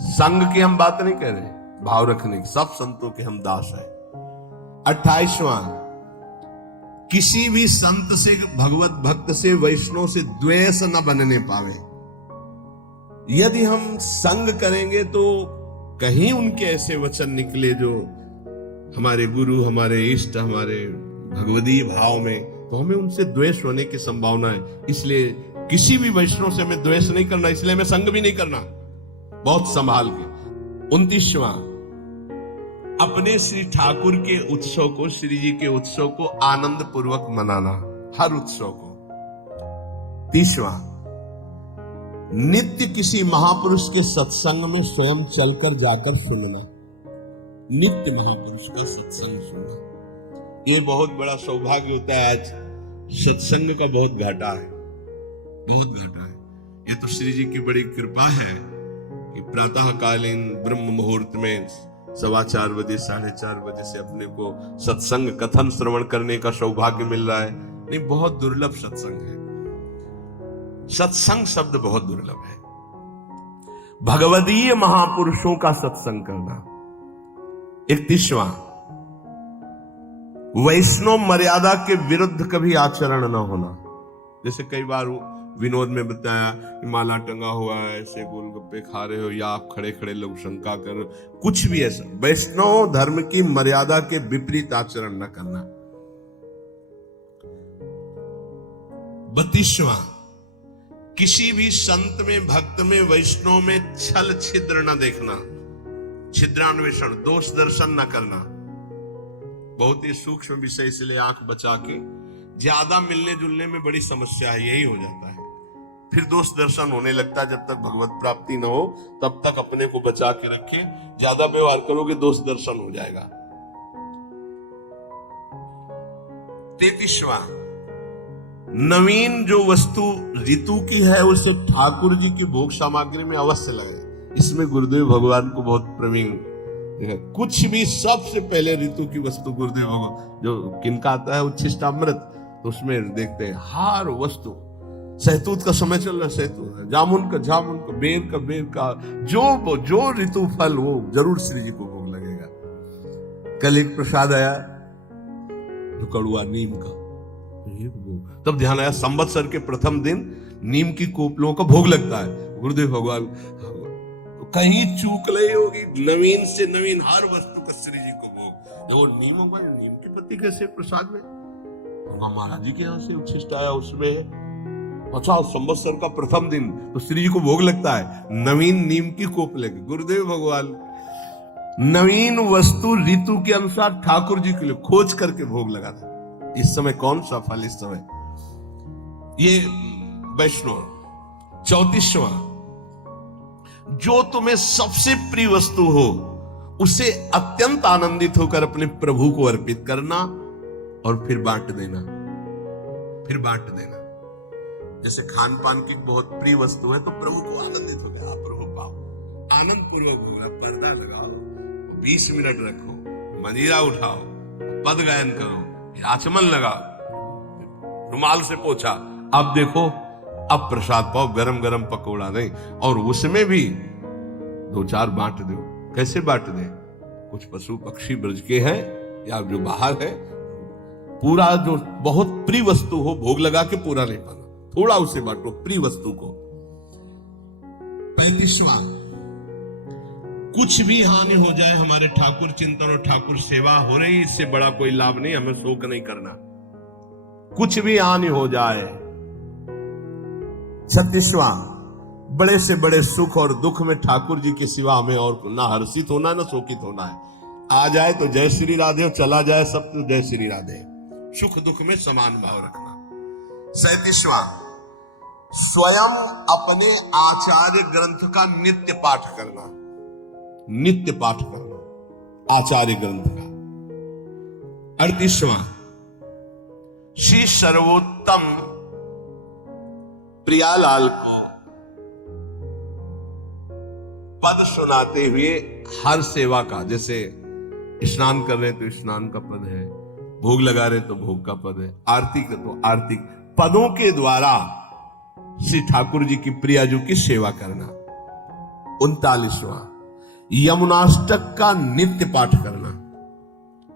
संग की हम बात नहीं कर रहे, भाव रखने की, सब संतों के हम दास हैं। 28वां, किसी भी संत से, भगवत भक्त से, वैष्णव से द्वेष न बनने पावे। यदि हम संग करेंगे तो कहीं उनके ऐसे वचन निकले जो हमारे गुरु, हमारे इष्ट, हमारे भगवदीय भाव में, तो हमें उनसे द्वेष होने की संभावना है। इसलिए किसी भी वैष्णव से हमें द्वेष नहीं करना, इसलिए हमें संग भी नहीं करना, बहुत संभाल के। 29वां, अपने श्री ठाकुर के उत्सव को, श्री जी के उत्सव को आनंद पूर्वक मनाना, हर उत्सव को। 30वां, नित्य किसी महापुरुष के सत्संग में स्वयं चलकर जाकर सुनना, नित्य महापुरुष का सत्संग सुनना, ये बहुत बड़ा सौभाग्य होता है। आज सत्संग का बहुत घाटा है, बहुत घाटा है। ये तो श्री जी की बड़ी कृपा है कि प्रातःकालीन ब्रह्म मुहूर्त में 4:15 बजे, 4:30 बजे से अपने को सत्संग कथन श्रवण करने का सौभाग्य मिल रहा है। नहीं, बहुत दुर्लभ सत्संग है। सत्संग शब्द बहुत दुर्लभ है। भगवदीय महापुरुषों का सत्संग करना। 31वां, वैष्णव मर्यादा के विरुद्ध कभी आचरण न होना। जैसे कई बार विनोद में बताया कि माला टंगा हुआ है, ऐसे गोलगप्पे खा रहे हो, या आप खड़े खड़े लोग शंका कर रहे हो, कुछ भी ऐसा। वैष्णव धर्म की मर्यादा के विपरीत आचरण न करना। 32वां, किसी भी संत में, भक्त में, वैष्णव में छल छिद्र न देखना, छिद्रान्वेषण, दोष दर्शन न करना। बहुत ही सूक्ष्म विषय, इसलिए आंख बचा के। ज्यादा मिलने जुलने में बड़ी समस्या है, यही हो जाता है, फिर दोष दर्शन होने लगता है। जब तक भगवत प्राप्ति न हो तब तक अपने को बचा के रखें, ज्यादा व्यवहार करोगे दोष दर्शन हो जाएगा। 33वां, नवीन जो वस्तु ऋतु की है उसे ठाकुर जी की भोग सामग्री में अवश्य लगाए। इसमें गुरुदेव भगवान को बहुत प्रवीण, कुछ भी सबसे पहले ऋतु की वस्तु गुरुदेव भगवान, जो किनका आता है उच्छिष्टामृत, तो उसमें देखते हैं हर वस्तु। सहतूत का समय चल रहा है, सहतूत, जामुन का जामुन का, बेर का बेर का, जो ऋतु फल वो जरूर श्री जी को भोग लगेगा। कल एक प्रसाद आया जो कड़ुआ नीम का, तब ध्यान आया संवत्सर के प्रथम दिन नीम की कोपलों का भोग लगता है। गुरुदेव भगवान कहीं चूक नहीं होगी, नवीन से नवीन हर वस्तु का श्री जी को भोग। तो नीम की पत्ती कैसे प्रसाद में, महाराज जी के यहाँ से उच्छिष्ट आया, उसमें अच्छा संवत्सर का प्रथम दिन तो श्री जी को भोग लगता है, नवीन नीम की कोप लेके। गुरुदेव भगवान नवीन वस्तु ऋतु के अनुसार ठाकुर जी के लिए खोज करके भोग लगाता। इस समय कौन सा फल, इस समय ये वैष्णव। 34वां, जो तुम्हें सबसे प्रिय वस्तु हो उसे अत्यंत आनंदित होकर अपने प्रभु को अर्पित करना और फिर बांट देना, फिर बांट देना। जैसे खान पान की बहुत प्रिय वस्तु है तो प्रभु को आनंदित हो गया, आप प्रभु पाओ, आनंद पूर्वक होगा, पर्दा लगाओ, 20 मिनट रखो, मदिरा उठाओ, पद गायन करो, आचमन लगाओ, रुमाल से पोछा, अब देखो अब प्रसाद पाओ, गरम गरम पकौड़ा नहीं। और उसमें भी दो चार बांट दो। कैसे बांट दे? कुछ पशु पक्षी ब्रज के हैं या जो बाहर है, पूरा जो बहुत प्रिय वस्तु हो भोग लगा के पूरा नहीं पाना, थोड़ा उसे बांटो प्रिय वस्तु को। 35वां, कुछ भी हानि हो जाए हमारे ठाकुर चिंतन और ठाकुर सेवा हो रही, इससे बड़ा कोई लाभ नहीं, हमें शोक नहीं करना। कुछ भी हानि हो जाए। 36वां, बड़े से बड़े सुख और दुख में ठाकुर जी के सिवा हमें और ना हर्षित होना ना शोकित होना है। आ जाए तो जय श्री राधे, चला जाए सब तो जय श्री राधे। सुख दुख में समान भाव रखना। 37वां, स्वयं अपने आचार्य ग्रंथ का नित्य पाठ करना, नित्य पाठ करना आचार्य ग्रंथ का। 38वां, श्री सर्वोत्तम प्रियालाल को पद सुनाते हुए हर सेवा का, जैसे स्नान कर रहे तो स्नान का पद है, भोग लगा रहे तो भोग का पद है, आरती का तो आरती, पदों के द्वारा श्री ठाकुर जी की प्रियाजू की सेवा करना। 39वां, यमुनाष्टक का नित्य पाठ करना,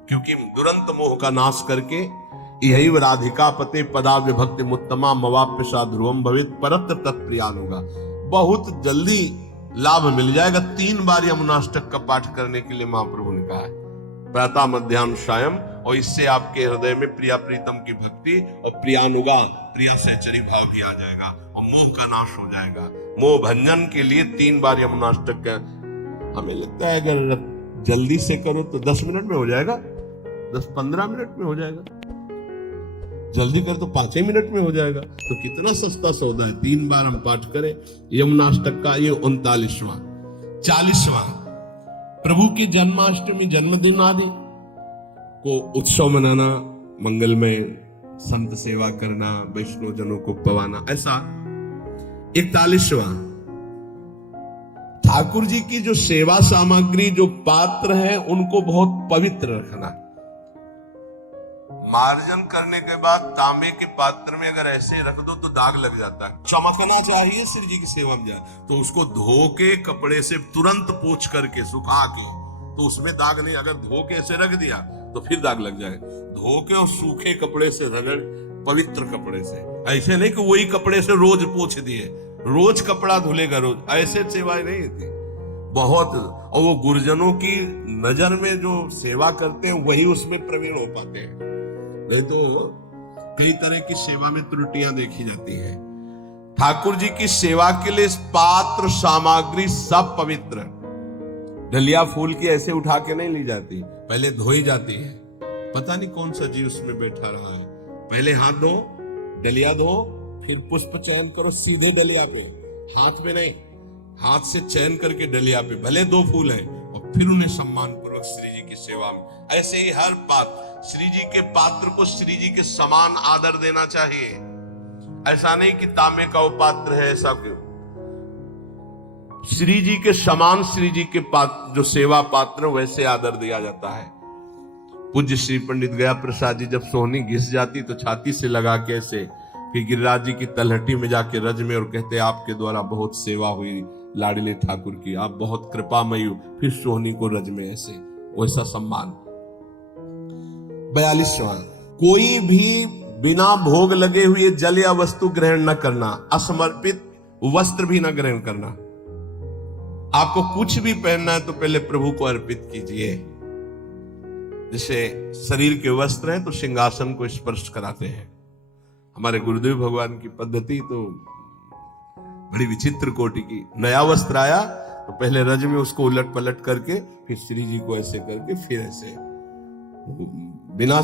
क्योंकि दुरंत मोह का नाश करके यही राधिका पते पदा विभक्ति मुत्तमा मवाप्य सा ध्रुवम भवित परत्र तत्प्रियान होगा। बहुत जल्दी लाभ मिल जाएगा। 3 बार यमुनाष्टक का पाठ करने के लिए महाप्रभु ने कहा है, प्रातः मध्याह्न सायं, और इससे आपके हृदय में प्रिया प्रीतम की भक्ति और प्रियानुगा प्रिया सहचरी भाव भी आ जाएगा और मोह का नाश हो जाएगा। मोह भंजन के लिए 3 बार यमुनाष्टक का, हमें लगता है अगर जल्दी से करो तो 10 मिनट में हो जाएगा, 10-15 मिनट में हो जाएगा, जल्दी कर तो 5 मिनट में हो जाएगा। तो कितना सस्ता सौदा है। 3 बार हम पाठ करें यमुनाष्टक का। ये 39वां। 40वां, प्रभु की जन्माष्टमी जन्मदिन आदि को उत्सव मनाना, मंगलमय संत सेवा करना, वैष्णव जनों को पवाना, ऐसा। 41वां, ठाकुर जी की जो सेवा सामग्री, जो पात्र हैं, उनको बहुत पवित्र रखना। मार्जन करने के बाद तांबे के पात्र में अगर ऐसे रख दो तो दाग लग जाता है। चमकना चाहिए श्री जी की सेवा में जाए तो उसको धो के कपड़े से तुरंत पोंछ करके सुखा के, तो उसमें दाग नहीं। अगर धो के ऐसे रख दिया तो फिर दाग लग जाए। धो के और सूखे कपड़े से रगड़, पवित्र कपड़े से, ऐसे नहीं कि वही कपड़े से रोज पोंछ दिए, रोज कपड़ा धुलेगा रोज, ऐसे सेवाएं नहीं थी बहुत। और वो गुरुजनों की नजर में जो सेवा करते हैं वही उसमें प्रवीण हो पाते हैं, नहीं तो कई तरह की सेवा में त्रुटियां देखी जाती है। ठाकुर जी की सेवा के लिए पात्र सामग्री सब पवित्र। डलिया फूल की ऐसे उठा के नहीं ली जाती, पहले धोई जाती है। पता नहीं कौन सा जीव उसमें बैठा रहा है। पहले हाथ धो, डलिया धो, फिर पुष्प चयन करो सीधे डलिया पे, हाथ में नहीं, हाथ से चयन करके डलिया पे, भले 2 फूल हैं, और फिर उन्हें सम्मान पूर्वक श्री जी की सेवा में। ऐसे ही हर पात्र, श्री जी के पात्र को श्री जी के समान आदर देना चाहिए। ऐसा नहीं कि तांबे का वो पात्र है, ऐसा क्यों। श्री जी के समान श्री जी के पात्र जो सेवा पात्र वैसे आदर दिया जाता है। पूज्य श्री पंडित गया प्रसाद जी जब सोहनी घिस जाती तो छाती से लगा के ऐसे, फिर गिरिराज जी की तलहटी में जाके रज में, और कहते आपके द्वारा बहुत सेवा हुई लाडले ठाकुर की, आप बहुत कृपामयी। फिर सोहनी को रज में ऐसे, वैसा सम्मान। 42वां, कोई भी बिना भोग लगे हुए जल या वस्तु ग्रहण न करना, असमर्पित वस्त्र भी न ग्रहण करना। आपको कुछ भी पहनना है तो पहले प्रभु को अर्पित कीजिए। जैसे शरीर के वस्त्र हैं तो सिंहासन को स्पर्श कराते हैं। हमारे गुरुदेव भगवान की पद्धति तो बड़ी विचित्र कोटि की। नया वस्त्र आया तो पहले रज में उसको उलट पलट करके, फिर श्री जी को ऐसे करके, फिर ऐसे, बिना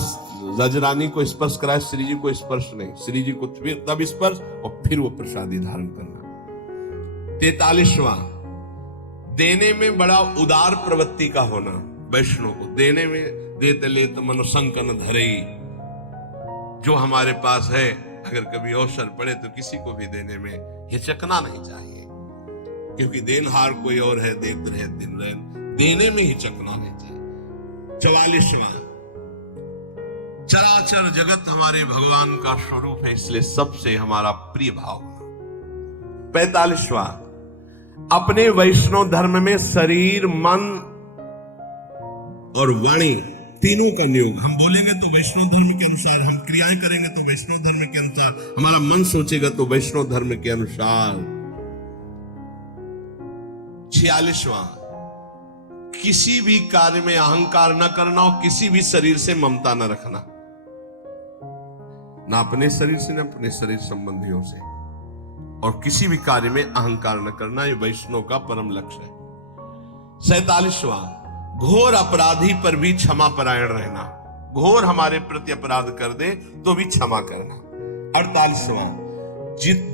रजरानी को स्पर्श कराए श्री जी को स्पर्श नहीं, श्री जी को फिर तब स्पर्श और फिर वो प्रसादी धारण करना। 43वां, देने में बड़ा उदार प्रवृत्ति का होना। वैष्णव को देने में, देते लेत मनो संकन धरई, जो हमारे पास है अगर कभी अवसर पड़े तो किसी को भी देने में हिचकना नहीं चाहिए, क्योंकि देनहार कोई और है, देत रहे दिन रैन, देने में हिचकना नहीं चाहिए। 44वां, चराचर जगत हमारे भगवान का स्वरूप है, इसलिए सबसे हमारा प्रिय भाव होना। 45वां, अपने वैष्णव धर्म में शरीर, मन और वाणी तीनों का नियोग। हम बोलेंगे तो वैष्णव धर्म के अनुसार, हम क्रियाएं करेंगे तो वैष्णव धर्म के अनुसार, हमारा मन सोचेगा तो वैष्णव धर्म के अनुसार। 46वां, किसी भी कार्य में अहंकार न करना और किसी भी शरीर से ममता न रखना, ना अपने शरीर से, न अपने शरीर संबंधियों से, और किसी भी कार्य में अहंकार न करना। ये वैष्णव का परम लक्ष्य है। 47वां, घोर अपराधी पर भी क्षमा परायण रहना। घोर हमारे प्रति अपराध कर दे तो भी क्षमा करना। 48वां,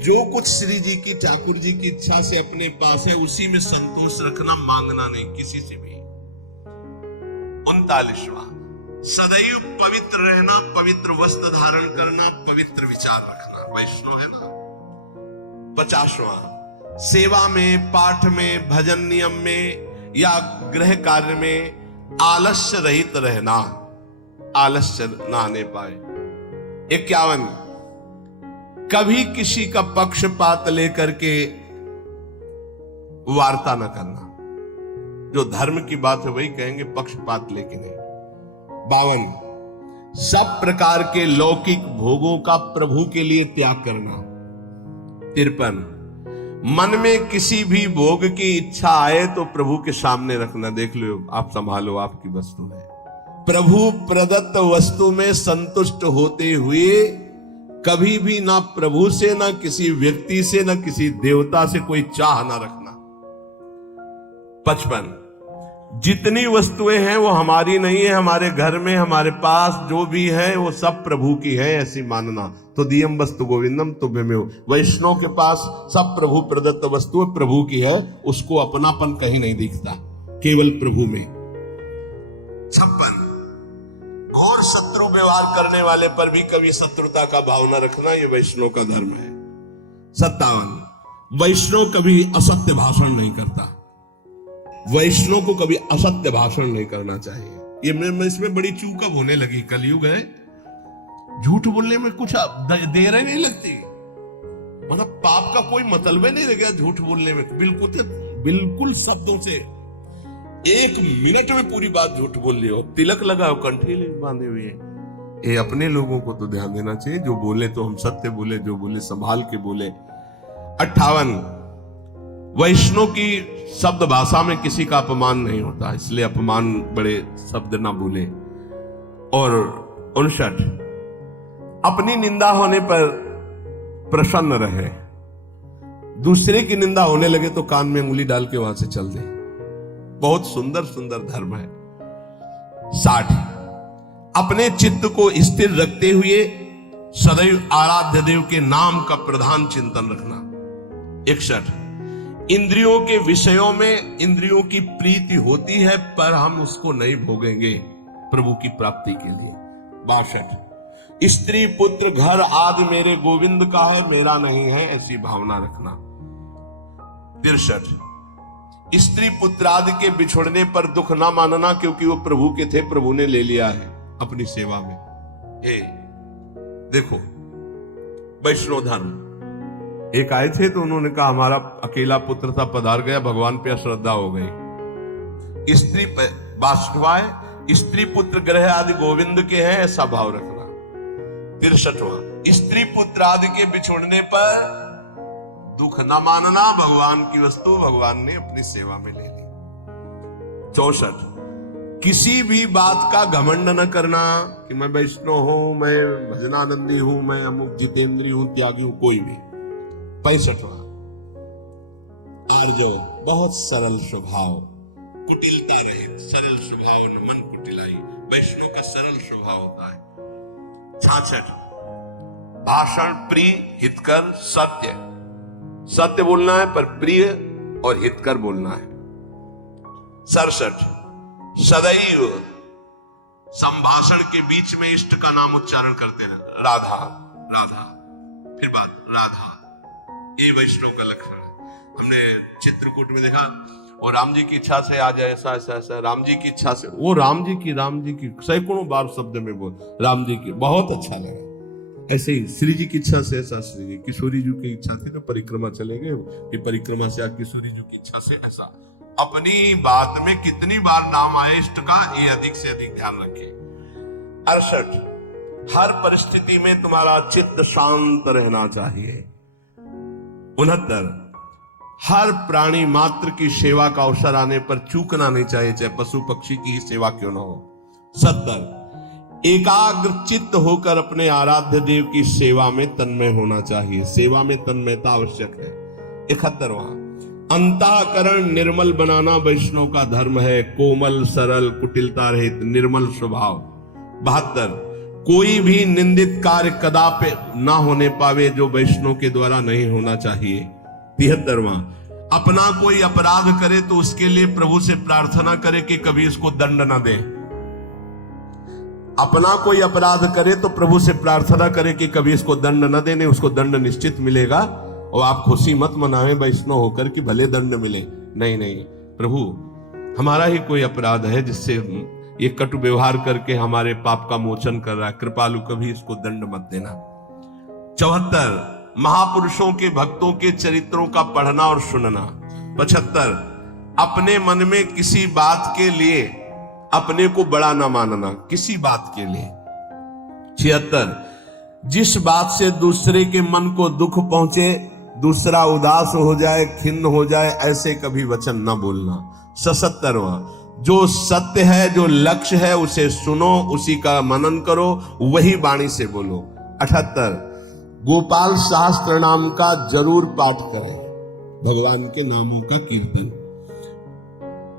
जो कुछ श्री जी की, ठाकुर जी की इच्छा से अपने पास है उसी में संतोष रखना, मांगना नहीं किसी से भी। 39वां, सदैव पवित्र रहना, पवित्र वस्त्र धारण करना, पवित्र विचार रखना, वैष्णव है ना। 50वां, सेवा में, पाठ में, भजन नियम में या गृह कार्य में आलस्य रहित रहना, आलस्य ना आने पाए। 51, कभी किसी का पक्षपात लेकर के वार्ता न करना। जो धर्म की बात है वही कहेंगे, पक्षपात लेके नहीं। 52, सब प्रकार के लौकिक भोगों का प्रभु के लिए त्याग करना। 53, मन में किसी भी भोग की इच्छा आए तो प्रभु के सामने रखना। देख लो, आप संभालो, आपकी वस्तु है। प्रभु प्रदत्त वस्तु में संतुष्ट होते हुए कभी भी ना प्रभु से, ना किसी व्यक्ति से, ना किसी देवता से कोई चाह ना रखना। 55, जितनी वस्तुएं हैं वो हमारी नहीं है, हमारे घर में, हमारे पास जो भी है वो सब प्रभु की है, ऐसी मानना। तो दियम वस्तु गोविंदम तुभ्यमेव। वैष्णव के पास सब प्रभु प्रदत्त वस्तु प्रभु की है, उसको अपनापन कहीं नहीं दिखता, केवल प्रभु में। 56, घोर शत्रु व्यवहार करने वाले पर भी कभी शत्रुता का भाव न रखना, ये वैष्णव का धर्म है। 57, वैष्णव कभी असत्य भाषण नहीं करता। वैष्णव को कभी असत्य भाषण नहीं करना चाहिए। ये इसमें बड़ी चूक अब होने लगी, कलयुग है, झूठ बोलने में कुछ देर नहीं लगती, मतलब पाप का कोई मतलब ही नहीं रह गया झूठ बोलने में। बिल्कुल शब्दों से 1 मिनट में पूरी बात झूठ बोल लियो, तिलक लगाओ, कंठी बांधे हुए। ये अपने लोगों को तो ध्यान देना चाहिए, जो बोले तो हम सत्य बोले, जो बोले संभाल के बोले। 58, वैष्णव की शब्द भाषा में किसी का अपमान नहीं होता, इसलिए अपमान बड़े शब्द ना बोले। और 59, अपनी निंदा होने पर प्रसन्न रहे, दूसरे की निंदा होने लगे तो कान में उंगली डाल के वहां से चल दे। बहुत सुंदर सुंदर धर्म है। 60, अपने चित्त को स्थिर रखते हुए सदैव आराध्य देव के नाम का प्रधान चिंतन रखना। 61, इंद्रियों के विषयों में इंद्रियों की प्रीति होती है पर हम उसको नहीं भोगेंगे प्रभु की प्राप्ति के लिए। 62, स्त्री पुत्र घर आदि मेरे गोविंद का है, मेरा नहीं है, ऐसी भावना रखना। 63, स्त्री पुत्र आदि के बिछुड़ने पर दुख ना मानना, क्योंकि वो प्रभु के थे, प्रभु ने ले लिया है अपनी सेवा में। देखो वैष्णव धर्म, एक आए थे तो उन्होंने कहा हमारा अकेला पुत्र था, पधार गया, भगवान पे अश्रद्धा हो गई। स्त्री वास्तवाय स्त्री पुत्र ग्रह आदि गोविंद के हैं, ऐसा भाव रखना। 63वां, स्त्री पुत्र आदि के बिछुड़ने पर दुख न मानना, भगवान की वस्तु भगवान ने अपनी सेवा में ले ली। 64, किसी भी बात का घमंड न करना कि मैं वैष्णव हूं, मैं भजनानंदी हूं, मैं अमुक जितेंद्री हूं, त्यागी हूं, कोई भी। 65वां, आर्जव, बहुत सरल स्वभाव, कुटिलता रहित, सरल स्वभाव, न मन कुटिलाई, वैष्णव का सरल स्वभाव होता है। 66, भाषण प्रिय हितकर सत्य, सत्य बोलना है पर प्रिय और हितकर बोलना है। 67, सदैव संभाषण के बीच में इष्ट का नाम उच्चारण करते हैं, राधा राधा, फिर बात राधा, ये वैष्णव का लक्षण है। हमने चित्रकूट में देखा, और राम जी की इच्छा से आ जाए, ऐसा ऐसा ऐसा, राम जी की इच्छा से, वो राम जी की सैकड़ों बार शब्द में बोल, राम जी की, बहुत अच्छा लगा। ऐसे ही श्री जी की इच्छा से ऐसा श्री जी, किशोरी जी की इच्छा थी तो परिक्रमा चले गए, फिर परिक्रमा से किशोरी जी की इच्छा से ऐसा। अपनी बात में कितनी बार नाम आए इष्ट का, ये अधिक से अधिक ध्यान रखें। 68, हर परिस्थिति में तुम्हारा चित्त शांत रहना चाहिए। 69, हर प्राणी मात्र की सेवा का अवसर आने पर चूकना नहीं चाहिए, चाहे पशु पक्षी की ही सेवा क्यों ना हो। 70, एकाग्र चित्त होकर अपने आराध्य देव की सेवा में तन्मय होना चाहिए, सेवा में तन्मयता आवश्यक है। 71वां, अंतःकरण निर्मल बनाना वैष्णव का धर्म है, कोमल सरल कुटिलता रहित निर्मल स्वभाव। 72, कोई भी निंदित कार्य कदापि ना होने पावे जो वैष्णव के द्वारा नहीं होना चाहिए। 73वां, अपना कोई अपराध करे तो उसके लिए प्रभु से प्रार्थना करे कि कभी इसको दंड ना दे। अपना कोई अपराध करे तो प्रभु से प्रार्थना करे कि कभी इसको दंड न देने, उसको दंड निश्चित मिलेगा। और आप खुशी मत मनाएं वैष्णव होकर कि भले दंड मिले, नहीं नहीं, प्रभु हमारा ही कोई अपराध है जिससे ये कटु व्यवहार करके हमारे पाप का मोचन कर रहा है, कृपालु कभी इसको दंड मत देना। 74, महापुरुषों के भक्तों के चरित्रों का पढ़ना और सुनना। 75, अपने मन में किसी बात के लिए अपने को बड़ा ना मानना, किसी बात के लिए। 76, जिस बात से दूसरे के मन को दुख पहुंचे, दूसरा उदास हो जाए, खिन्न हो जाए, ऐसे कभी वचन ना बोलना। 77वां, जो सत्य है, जो लक्ष्य है उसे सुनो, उसी का मनन करो, वही वाणी से बोलो। 78, गोपाल शास्त्र नाम का जरूर पाठ करें, भगवान के नामों का कीर्तन।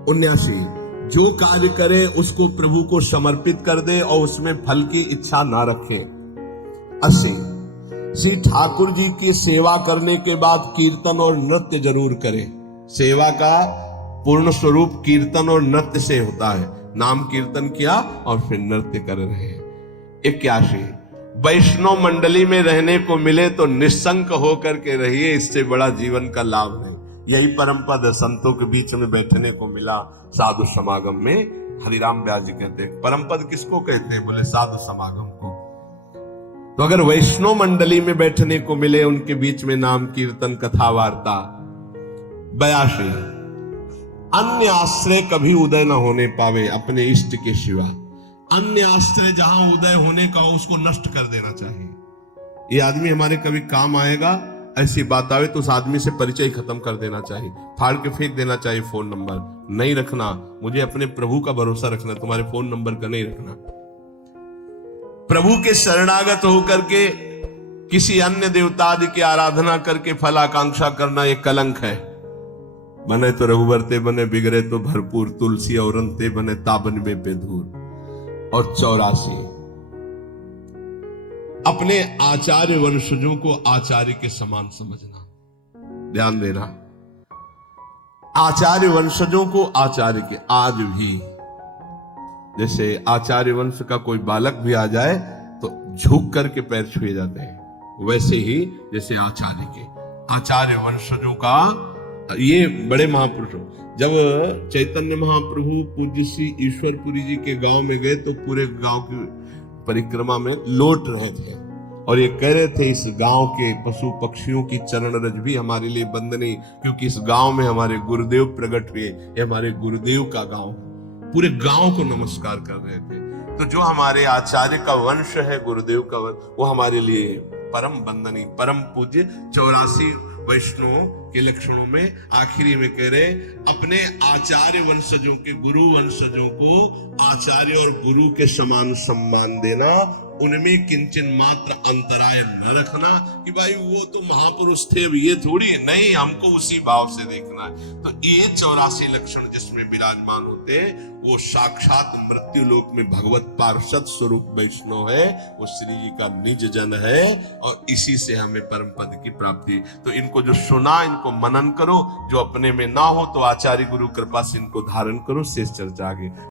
79, जो कार्य करे उसको प्रभु को समर्पित कर दे और उसमें फल की इच्छा ना रखे। 80, श्री ठाकुर जी की सेवा करने के बाद कीर्तन और नृत्य जरूर करे। सेवा का पूर्ण स्वरूप कीर्तन और नृत्य से होता है, नाम कीर्तन किया और फिर नृत्य कर रहे। 81, वैष्णव मंडली में रहने को मिले तो निशंक होकर के रहिए, इससे बड़ा जीवन का लाभ है। यही परम पद संतों के बीच में बैठने को मिला साधु समागम में। हरिराम व्यास जी कहते हैं परम पद किसको कहते हैं, बोले साधु समागम को। तो अगर वैष्णव मंडली में बैठने को मिले, उनके बीच में नाम कीर्तन कथा वार्ता। 82, अन्य आश्रय कभी उदय न होने पावे अपने इष्ट के सिवा। अन्य आश्रय जहां उदय होने का हो उसको नष्ट कर देना चाहिए। ये आदमी हमारे कभी काम आएगा, ऐसी बात आवे तो उस आदमी से परिचय खत्म कर देना चाहिए, फाड़ के फेंक देना चाहिए। फोन नंबर नहीं रखना, मुझे अपने प्रभु का भरोसा रखना, तुम्हारे फोन नंबर का नहीं रखना। प्रभु के शरणागत होकर के किसी अन्य देवता आदि की आराधना करके फल आकांक्षा करना एक कलंक है। बने तो रघुवर ते बने, बिगड़े तो भरपूर, तुलसी और अंते बने ताबन में बेधूर। और 84, अपने आचार्य वंशजों को आचार्य के समान समझना, ध्यान देना, आचार्य वंशजों को आचार्य के। आज भी जैसे आचार्य वंश का कोई बालक भी आ जाए तो झुक करके पैर छुए जाते हैं, वैसे ही जैसे आचार्य के, आचार्य वंशजों का। ये बड़े महापुरुषों, जब चैतन्य महाप्रभु पूज्य श्री ईश्वरपुरी जी के गांव में गए तो पूरे गांव की परिक्रमा में लौट रहे थे और ये कह रहे थे इस गांव के पशु पक्षियों की चरण रज भी हमारे लिए बंदनी, क्योंकि इस गांव में हमारे गुरुदेव प्रकट हुए, ये हमारे गुरुदेव का गांव। पूरे गांव को नमस्कार कर रहे थे। तो जो हमारे आचार्य का वंश है, गुरुदेव का वंश, वो हमारे लिए परम बंदनी, परम पूज्य। 84 वैष्णवों के लक्षणों में आखिरी में कह रहे, अपने आचार्य वंशजों के, गुरु वंशजों को आचार्य और गुरु के समान सम्मान देना, उनमें किंचन मात्र अंतराय न रखना कि भाई वो तो महापुरुष थे, अब ये थोड़ी नहीं, हमको उसी भाव से देखना है। तो ये 84 लक्षण जिसमें विराजमान होते हैं वो साक्षात मृत्यु लोक में भगवत पार्षद स्वरूप वैष्णव है, वो श्री जी का निज जन है और इसी से हमें परम पद की प्राप्ति। तो इनको जो सुना, इनको मनन करो, जो अपने में ना हो तो आचार्य गुरु कृपा से इनको धारण करो। शेष चर्चा आगे।